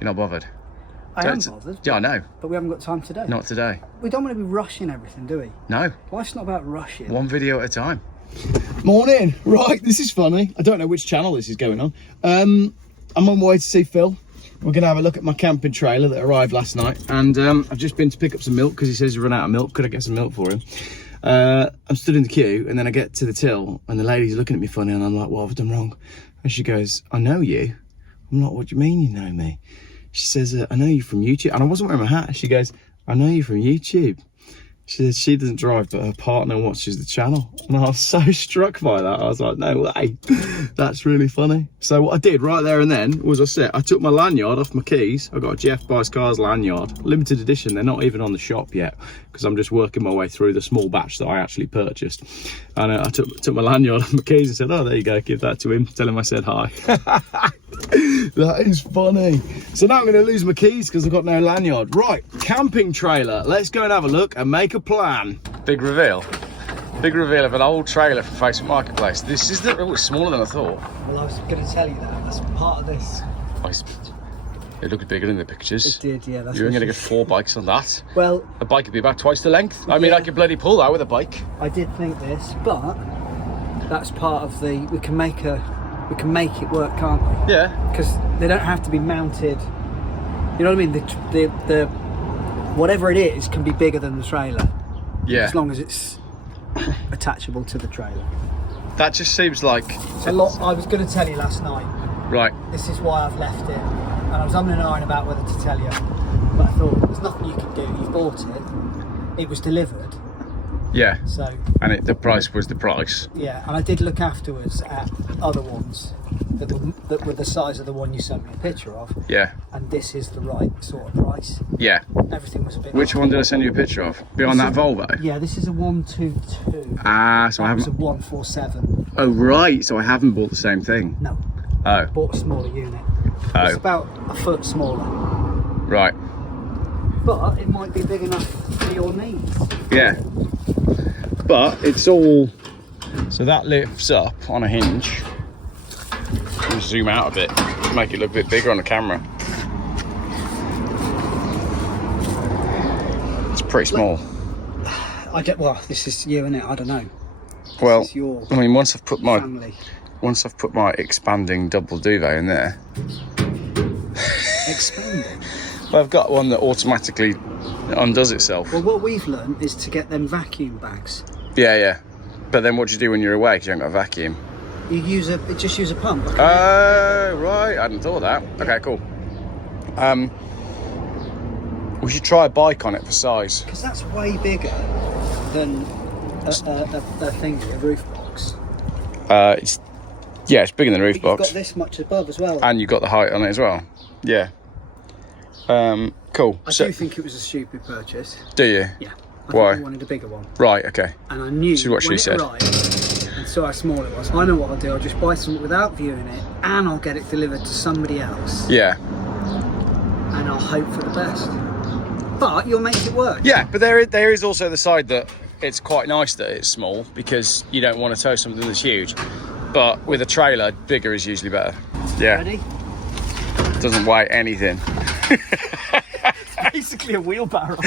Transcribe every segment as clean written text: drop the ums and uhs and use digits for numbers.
You're not bothered? I am bothered. Yeah, I know. But we haven't got time today. Not today. We don't want to be rushing everything, do we? No. Life's not about rushing. One video at a time. Morning. Right, this is funny. I don't know which channel this is going on. I'm on my way to see Phil. We're going to have a look at my camping trailer that arrived last night. And I've just been to pick up some milk because he says he's run out of milk. Could I get some milk for him? I'm stood in the queue and then I get to the till and the lady's looking at me funny and I'm like, what have I done wrong? And she goes, I know you. I'm like, what do you mean you know me? She says, I know you from YouTube. And I wasn't wearing my hat. She goes, I know you from YouTube. She says she doesn't drive, but her partner watches the channel. And I was so struck by that. I was like, no way. That's really funny. So what I did right there and then was I took my lanyard off my keys. I got a Geoff Buys Cars lanyard, limited edition. They're not even on the shop yet because I'm just working my way through the small batch that I actually purchased. And I took my lanyard off my keys and said, oh, there you go. Give that to him. Tell him I said hi. That is funny. So now I'm going to lose my keys because I've got no lanyard. Right, camping trailer. Let's go and have a look and make a plan. Big reveal. Big reveal of an old trailer from Facebook Marketplace. This is it's smaller than I thought. Well, I was going to tell you that. That's part of this. It looked bigger in the pictures. It did, yeah. That's You're going to get 4 bikes on that. Well, a bike would be about twice the length. I mean, I could bloody pull that with a bike. I did think this, but that's part of the. We can make it work, can't we? Yeah. Because they don't have to be mounted. You know what I mean? The whatever it is can be bigger than the trailer. Yeah. As long as it's attachable to the trailer. That just seems like a lot. I was going to tell you last night. Right. This is why I've left it, and I was umming and ahhing about whether to tell you, but I thought there's nothing you can do. You've bought it. It was delivered. Yeah. So. And the price was the price. Yeah, and I did look afterwards at other ones that were the size of the one you sent me a picture of. Yeah. And this is the right sort of price. Yeah. Everything was a bit. Which one did I send you a picture of? Beyond that Volvo? Yeah, this is a 122. Ah, so I haven't. It's a 147. Oh right, so I haven't bought the same thing. No. Oh. I bought a smaller unit. Oh. It's about a foot smaller. Right. But it might be big enough for your needs. Yeah. But it's all. So that lifts up on a hinge. Just zoom out a bit to make it look a bit bigger on the camera. It's pretty small. Well, this is you, innit? I don't know. Well, this is your I mean, once I've put my expanding double duvet in there. Expanding? Well, I've got one that automatically undoes itself. Well, what we've learned is to get them vacuum bags. Yeah, yeah. But then what do you do when you're away because you haven't got a vacuum? You just use a pump. Oh, right. I hadn't thought of that. Yeah. Okay, cool. We should try a bike on it for size. Because that's way bigger than a thing, a roof box. It's bigger than a roof box. You've got this much above as well. And you've got the height on it as well. Yeah. Cool. I do think it was a stupid purchase. Do you? Yeah. Why? I wanted a bigger one. Right, okay. And I knew this is what she said. And saw how small it was. I know what I'll do. I'll just buy something without viewing it and I'll get it delivered to somebody else. Yeah. And I'll hope for the best. But you'll make it work. Yeah, but there is also the side that it's quite nice that it's small because you don't want to tow something that's huge. But with a trailer, bigger is usually better. Yeah. Ready? Doesn't weigh anything. It's basically a wheelbarrow.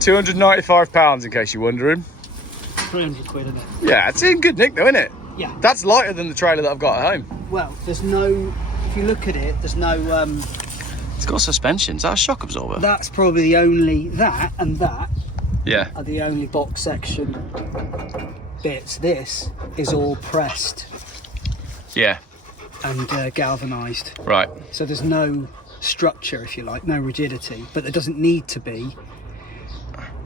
295 pounds in case you're wondering. 300 quid, isn't it? Yeah, it's in good nick though, isn't it? Yeah. That's lighter than the trailer that I've got at home. Well, there's no, if you look at it, there's no... It's got suspension. Is that a shock absorber? That's probably the only, that and that Yeah. are the only box section bits. This is all pressed. Yeah. And galvanised. Right. So there's no structure, if you like, no rigidity, but there doesn't need to be.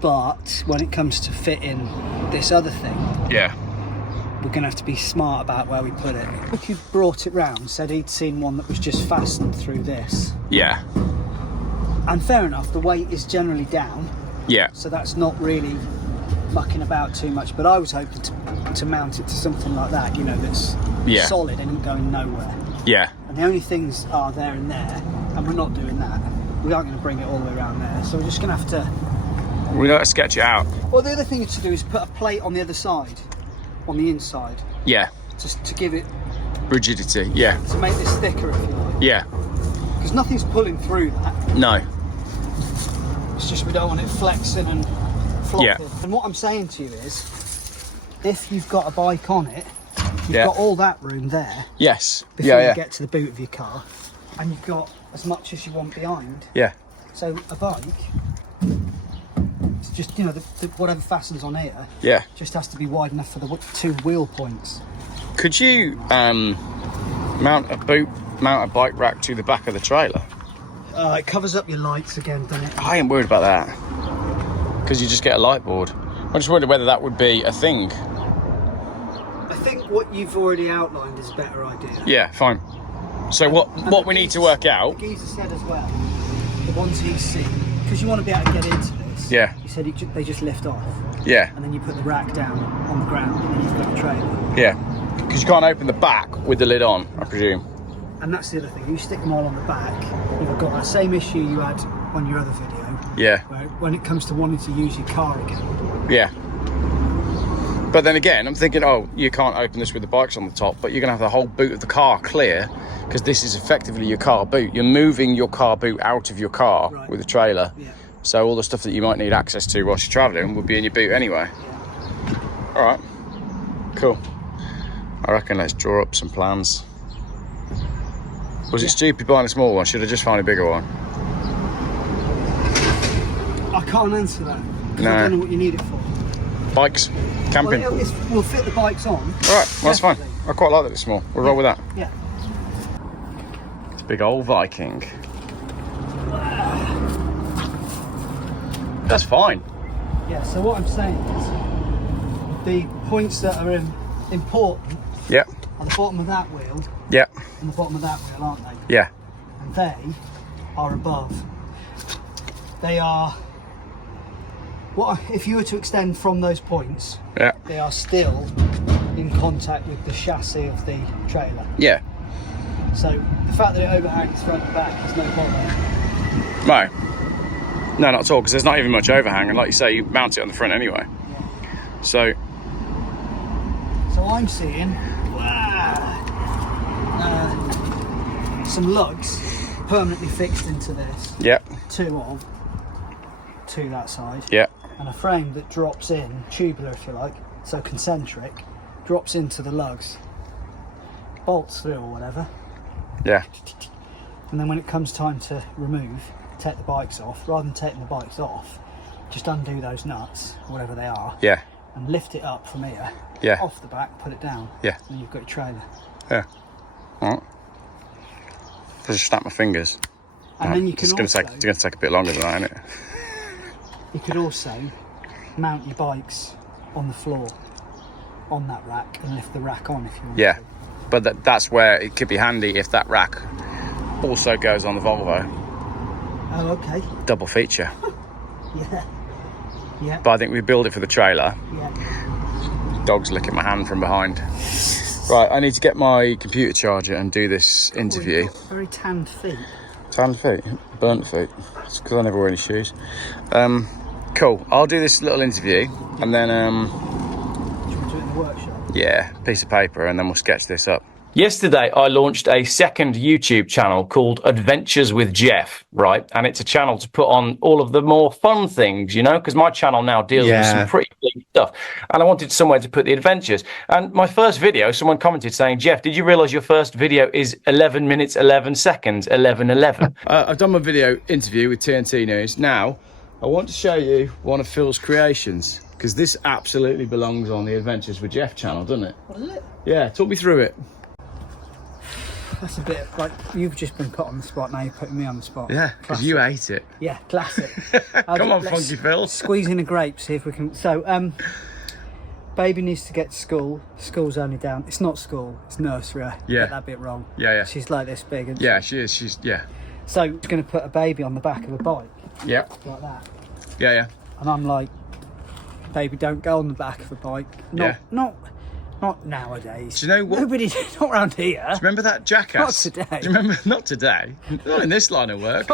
But when it comes to fitting this other thing, yeah, we're going to have to be smart about where we put it. If you brought it round, said he'd seen one that was just fastened through this. Yeah. And fair enough, the weight is generally down. Yeah. So that's not really mucking about too much, but I was hoping to mount it to something like that, you know, that's solid and ain't going nowhere. Yeah. And the only things are there and there, and we're not doing that. We aren't going to bring it all the way around there, so we're just going to have to... We're going to sketch it out. Well, the other thing to do is put a plate on the other side, on the inside. Yeah. Just to give it Rigidity, yeah. To make this thicker, if you like. Yeah. Because nothing's pulling through that. No. It's just we don't want it flexing and flopping. Yeah. And what I'm saying to you is, if you've got a bike on it, you've Yeah. got all that room there Yes. before Yeah. you get to the boot of your car, and you've got as much as you want behind. Yeah. So a bike, it's just, you know, the whatever fastens on here, Yeah. just has to be wide enough for the 2 wheel points. Could you mount a bike rack to the back of the trailer? It covers up your lights again, doesn't it? I ain't worried about that, because you just get a light board. I just wondered whether that would be a thing. I think what you've already outlined is a better idea. Yeah, fine. So And what we need to work out? The geezer said as well, the ones he's seen, because you want to be able to get into this. Yeah. He said they just lift off, Yeah. and then you put the rack down on the ground, and then you've got a trailer. Yeah. Because you can't open the back with the lid on, I presume. And that's the other thing. You stick them all on the back, you've got that same issue you had on your other video. Yeah. Where when it comes to wanting to use your car again. Yeah. But then again, I'm thinking, oh, you can't open this with the bikes on the top, but you're going to have the whole boot of the car clear, because this is effectively your car boot. You're moving your car boot out of your car with a trailer. Yeah. So all the stuff that you might need access to whilst you're travelling would be in your boot anyway. Yeah. All right. Cool. I reckon let's draw up some plans. Was it stupid buying a small one? Should I just find a bigger one? I can't answer that. 'Cause No. I don't know what you need it for. Bikes? Camping? Well, we'll fit the bikes on. All right, well, that's fine. Definitely. I quite like that it's small. We'll roll with that. Yeah. It's a big old Viking. That's fine. Yeah, so what I'm saying is, the points that are important Yep. are the bottom of that wheel Yep. and the bottom of that wheel, aren't they? Yeah. And they are above. They are, if you were to extend from those points, Yeah. they are still in contact with the chassis of the trailer. Yeah. So the fact that it overhangs front and back is no problem. No. No, not at all, because there's not even much overhang, and like you say, you mount it on the front anyway. Yeah. So, So I'm seeing some lugs permanently fixed into this. yeah. To that side. Yeah. And a frame that drops in, tubular if you like, so concentric, drops into the lugs, bolts through or whatever, Yeah. and then when it comes time to take the bikes off, rather than taking the bikes off, just undo those nuts, or whatever they are, Yeah. and lift it up from here, Yeah. off the back, put it down, Yeah. and you've got your trailer. Yeah. All right. Just snap my fingers. And then you can It's going to take a bit longer than that, isn't it? You could also mount your bikes on the floor, on that rack, and lift the rack on if you want. Yeah. to. But that's where it could be handy if that rack also goes on the Volvo. Oh, okay. Double feature. Yeah. Yeah. But I think we build it for the trailer. Yeah. Dog's licking my hand from behind. Right, I need to get my computer charger and do this interview. You've got very tanned feet. Tanned feet, burnt feet. It's because I never wear any shoes. Cool. I'll do this little interview and then Do you want to do it in the workshop? yeah, piece of paper, and then we'll sketch this up. Yesterday, I launched a second YouTube channel called Adventures with Geoff, right? And it's a channel to put on all of the more fun things, you know, because my channel now deals with some pretty big stuff. And I wanted somewhere to put the adventures. And my first video, someone commented saying, Geoff, did you realise your first video is 11 minutes, 11 seconds, 11:11? I've done my video interview with TNT News. Now, I want to show you one of Phil's creations, because this absolutely belongs on the Adventures with Geoff channel, doesn't it? What is it? Yeah, talk me through it. That's a bit like you've just been put on the spot. Now you're putting me on the spot. Yeah, because you ate it. Yeah, classic. Come on, let's Funky Phil. Squeeze in a grape. See if we can. So, baby needs to get to school. School's only down. It's not school. It's nursery. Yeah. Get that bit wrong. Yeah. She's like this big. Isn't Yeah, she is. She's yeah. So we're going to put a baby on the back of a bike Yeah. like that, Yeah. and I'm like, baby, don't go on the back of a bike. Yeah. Not Not nowadays. Do you know what? Nobody's not around here. Do you remember that Jackass? Not today. Do you remember? Not today. Not in this line of work.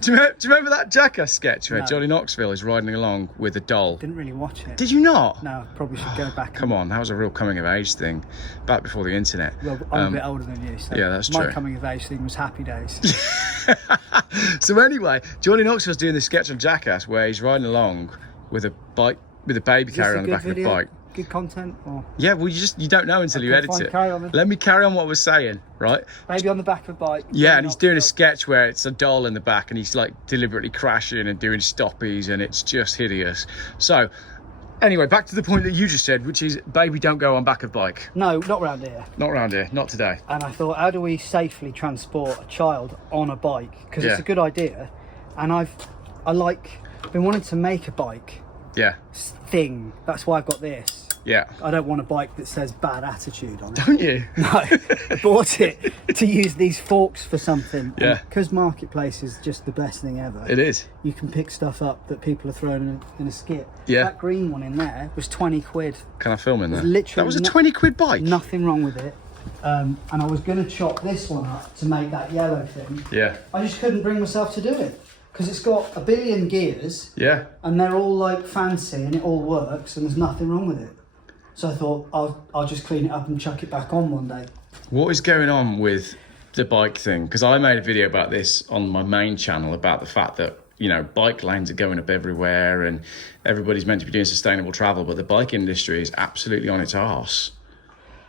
Do you remember that Jackass sketch where Johnny Knoxville is riding along with a doll? Didn't really watch it. Did you not? No, probably should go back. Come on, that was a real coming of age thing, back before the internet. Well, I'm a bit older than you, so yeah, that's my true. coming of age thing was Happy Days. So anyway, Johnny Knoxville's doing this sketch on Jackass where he's riding along with a bike, with a baby carrier on the back of the bike. Good content, or Yeah, well, you don't know until you edit fine, it. carry on then. Let me carry on what I was saying, right? baby on the back of a bike. Yeah, and he's doing a sketch where it's a doll in the back and he's like deliberately crashing and doing stoppies and it's just hideous. So, anyway, back to the point that you just said, which is baby don't go on back of bike. No, not around here. Not around here, not today. And I thought, how do we safely transport a child on a bike? Because it's a good idea. And I've been wanting to make a bike Yeah, thing. That's why I've got this. yeah. I don't want a bike that says bad attitude on it. Don't you? No, I bought it to use these forks for something. Yeah. Because Marketplace is just the best thing ever. It is. You can pick stuff up that people are throwing in a skip. Yeah. That green one in there was 20 quid. Can I film in there? Literally That was a 20 quid bike? Nothing wrong with it. And I was going to chop this one up to make that yellow thing. Yeah. I just couldn't bring myself to do it. Because it's got a billion gears. Yeah. And they're all like fancy and it all works and there's nothing wrong with it. So I thought I'll just clean it up and chuck it back on one day. What is going on with the bike thing? Because I made a video about this on my main channel about the fact that, you know, bike lanes are going up everywhere and everybody's meant to be doing sustainable travel, but the bike industry is absolutely on its arse.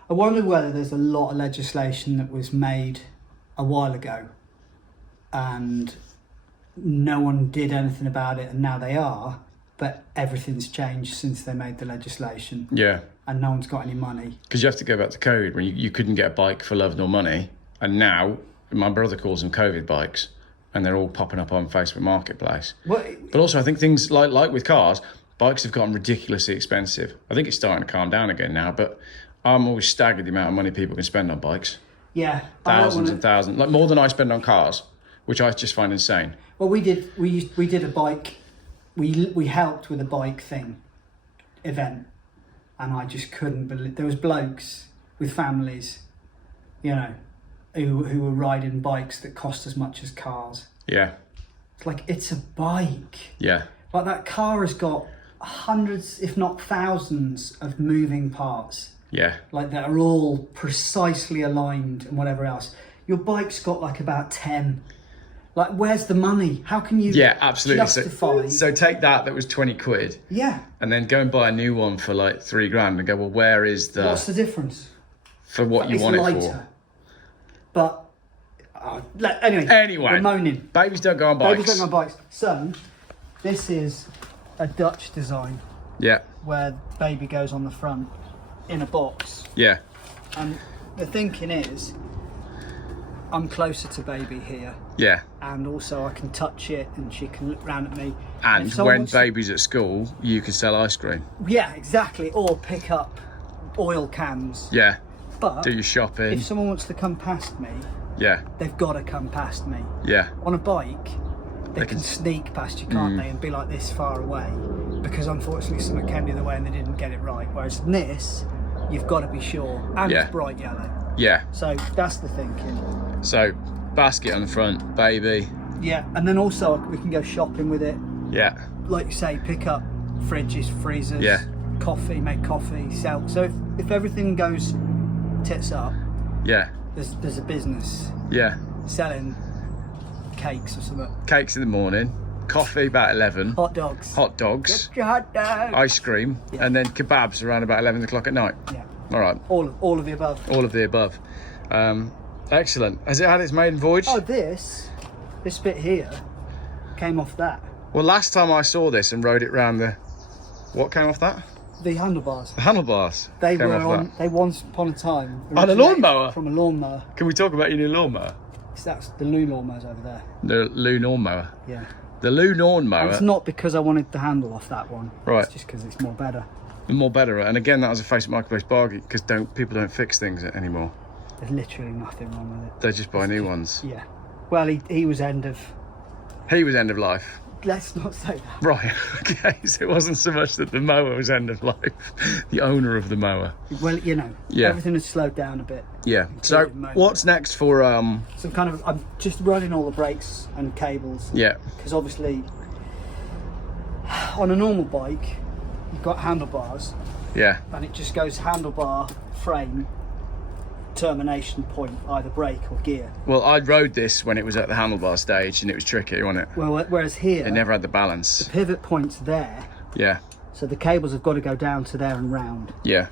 I wonder whether there's a lot of legislation that was made a while ago and no one did anything about it and now they are, but everything's changed since they made the legislation. Yeah. And no one's got any money. Because you have to go back to COVID when you couldn't get a bike for love nor money. And now, my brother calls them COVID bikes and they're all popping up on Facebook Marketplace. But also I think things like with cars, bikes have gotten ridiculously expensive. I think it's starting to calm down again now, but I'm always staggered the amount of money people can spend on bikes. Yeah. Thousands and thousands, like more than I spend on cars, which I just find insane. Well, we did a bike, we helped with a bike thing, event, and I just couldn't believe, there was blokes with families, you know, who were riding bikes that cost as much as cars. Yeah. It's like, it's a bike. Yeah. Like that car has got hundreds, if not thousands, of moving parts. Yeah. Like that are all precisely aligned and whatever else. Your bike's got like about 10. Like, where's the money? How can you absolutely. justify... So take that was 20 quid. Yeah. And then go and buy a new one for like $3,000 and go, well, where is the... What's the difference? For what you want it for. But, anyway, we're moaning. Babies don't go on bikes. Babies don't go on bikes. So, this is a Dutch design. Yeah. Where baby goes on the front in a box. Yeah. And the thinking is, I'm closer to baby here. Yeah. And also I can touch it and she can look round at me. And when baby's at school, you can sell ice cream. Yeah, exactly. Or pick up oil cans. Yeah. But do your shopping. If someone wants to come past me, yeah, they've got to come past me. Yeah. On a bike, they can sneak past you, can't they, and be like this far away. Because unfortunately something came the other way and they didn't get it right. Whereas in this, you've got to be sure. And it's bright yellow. Yeah. So that's the thinking. So basket on the front, baby. Yeah, and then also we can go shopping with it. Yeah. Like you say, pick up fridges, freezers, coffee, make coffee, sell. So if everything goes tits up, there's a business. Yeah. Selling cakes or something. Cakes in the morning, coffee about 11. Hot dogs. Hot dogs. Get your hot dogs. Ice cream, and then kebabs around about 11 o'clock at night. Yeah. All right. All of the above. All of the above. Excellent. Has it had its maiden voyage? Oh, this bit here came off that. Well, last time I saw this and rode it round the... What came off that? The handlebars. The handlebars. They were on. They once upon a time. On a lawnmower. From a lawnmower. Can we talk about your new lawnmower? That's the Loo lawnmowers over there. The Loo lawnmower. Yeah. The Loo lawnmower. And it's not because I wanted the handle off that one. Right. It's just because it's more better. More better, and again, that was a Facebook Marketplace bargain because people don't fix things anymore. There's literally nothing wrong with it. They just buy new ones. Yeah. Well, he was end of. He was end of life. let's not say that. Right, okay, so it wasn't so much that the mower was end of life, the owner of the mower. Well, you know, Yeah. everything has slowed down a bit. Yeah, so Including mower. what's next for, So kind of, I'm just running all the brakes and cables. yeah, Because obviously, on a normal bike, you've got handlebars, yeah, and it just goes handlebar, frame, termination point, either brake or gear. well, I rode this when it was at the handlebar stage and it was tricky, wasn't it? Well, whereas here, It never had the balance. pivot point's there, Yeah, so the cables have got to go down to there and round, yeah.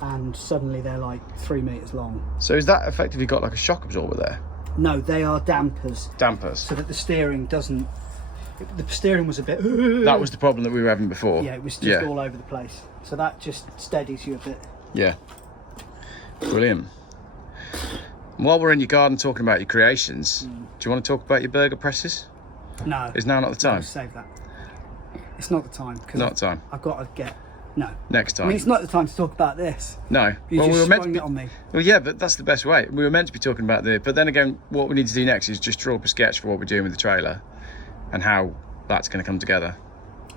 and suddenly they're like 3 meters long. So is that effectively got like a shock absorber there? No, they are dampers, Dampers. so that the steering doesn't. The steering was a bit. That was the problem that we were having before. Yeah, it was just all over the place. So that just steadies you a bit. Yeah. Brilliant. While we're in your garden talking about your creations, do you want to talk about your burger presses? No. Is now not the time? Save that. It's not the time. Cause Not the time. I've got to get. No. Next time. I mean, it's not the time to talk about this. No. You Well, just we were meant to sprung be, it on me. well, yeah, but that's the best way. We were meant to be talking about but then again, what we need to do next is just draw up a sketch for what we're doing with the trailer and how that's going to come together.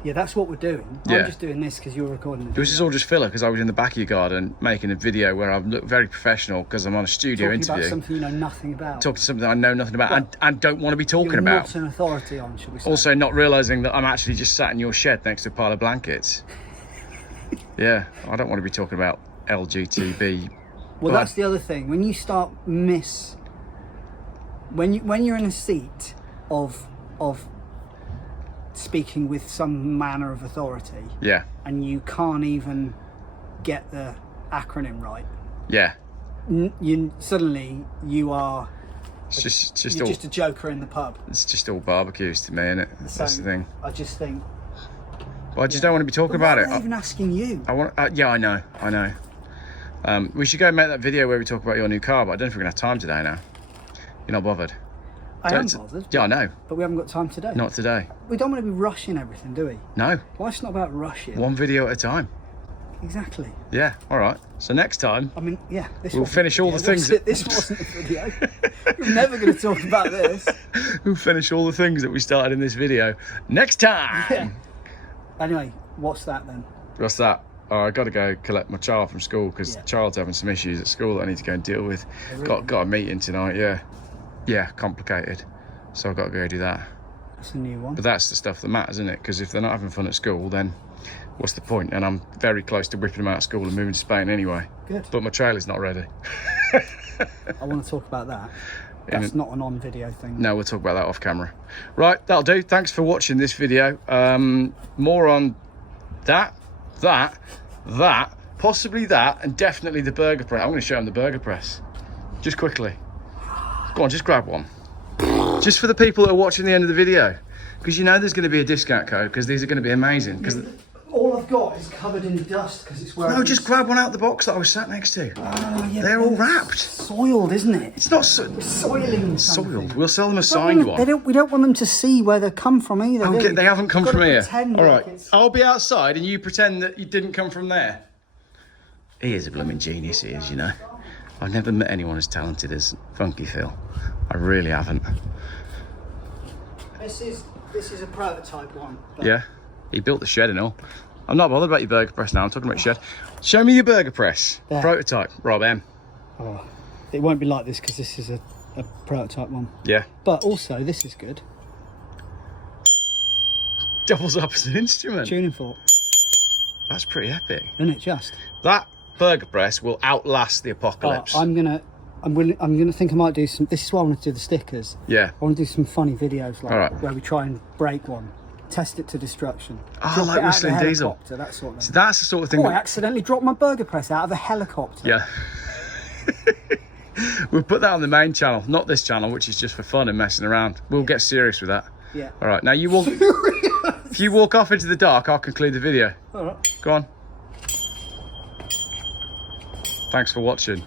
Yeah, that's what we're doing. Yeah. I'm just doing this because you're recording. This is all just filler because I was in the back of your garden making a video where I look very professional because I'm on a studio talking interview. about something you know nothing about. Talking to something I know nothing about and don't want to be talking You're about. not an authority on, should we say? Also, not realising that I'm actually just sat in your shed next to a pile of blankets. Yeah, I don't want to be talking about LGTB. Well, But- that's the other thing. When you start when you're in a seat of speaking with some manner of authority, Yeah, and you can't even get the acronym right, yeah. you suddenly you are It's just you're all just a joker in the pub. it's just all barbecues to me, isn't it? That's So the thing. I just think. Well, I just don't want to be talking about Why it. am I even asking you? I want. Yeah, I know. We should go and make that video where we talk about your new car, but I don't know if we're gonna have time today. Now, you're not bothered. I am Don't- bothered, Yeah, I know. but we haven't got time today. Not today. We don't want to be rushing everything, do we? No. Life's not about rushing. One video at a time. Exactly. Yeah. All right. So next time. I mean, yeah. This We'll wasn't finish a all the video, things was it? that- This wasn't a video. We're never going to talk about this. We'll finish all the things that we started in this video next time. Yeah. Anyway, what's that then? What's that? Oh, I got to go collect my child from school because Yeah. the child's having some issues at school that I need to go and deal with. Oh, really? Got a meeting tonight. Yeah, complicated. So I've got to go do that. That's a new one. But that's the stuff that matters, isn't it? Because if they're not having fun at school, then what's the point? And I'm very close to whipping them out of school and moving to Spain anyway. Good. But my trailer's not ready. I want to talk about that. That's not an on-video thing. No, we'll talk about that off camera. Right, that'll do. Thanks for watching this video. More on that, possibly that, and definitely the burger press. I'm going to show them the burger press. Just quickly. Go on, just grab one. Just for the people that are watching the end of the video. Because you know there's going to be a discount code because these are going to be amazing. Because All I've got is covered in dust because it's where. no, just grab one out the box that I was sat next to. Oh, yeah, They're all it's wrapped. Soiled, isn't it? It's not Soiling. soiled. We'll sell them a Don't signed want one. them- we don't want them to see where they come from either. do Okay, we? they haven't come Gotta from here. pretend All like right, it's- I'll be outside and you pretend that you didn't come from there. He is a blooming genius, he is, you know. I've never met anyone as talented as Funky Phil. I really haven't. This is a prototype one. but- Yeah, he built the shed and all. I'm not bothered about your burger press now, I'm talking about your shed. Show me your burger press. There. Prototype, RobM. Oh, it won't be like this because this is a prototype one. Yeah, But also, this is good. doubles up as an instrument. Tuning fork, That's pretty epic. isn't it? Just. That burger press will outlast the apocalypse. I'm gonna think I might do some. This is why I want to do the stickers. Yeah. I want to do some funny videos like Alright. where we try and break one, test it to destruction. Oh, Drop like it out of Whistling a Diesel. helicopter, that sort of So thing. that's the sort of thing Oh, I that... accidentally dropped my burger press out of a helicopter. Yeah. We'll put that on the main channel, not this channel, which is just for fun and messing around. We'll get serious with that. Yeah. All right, now you walk. If you walk off into the dark, I'll conclude the video. All right. Go on. Thanks for watching.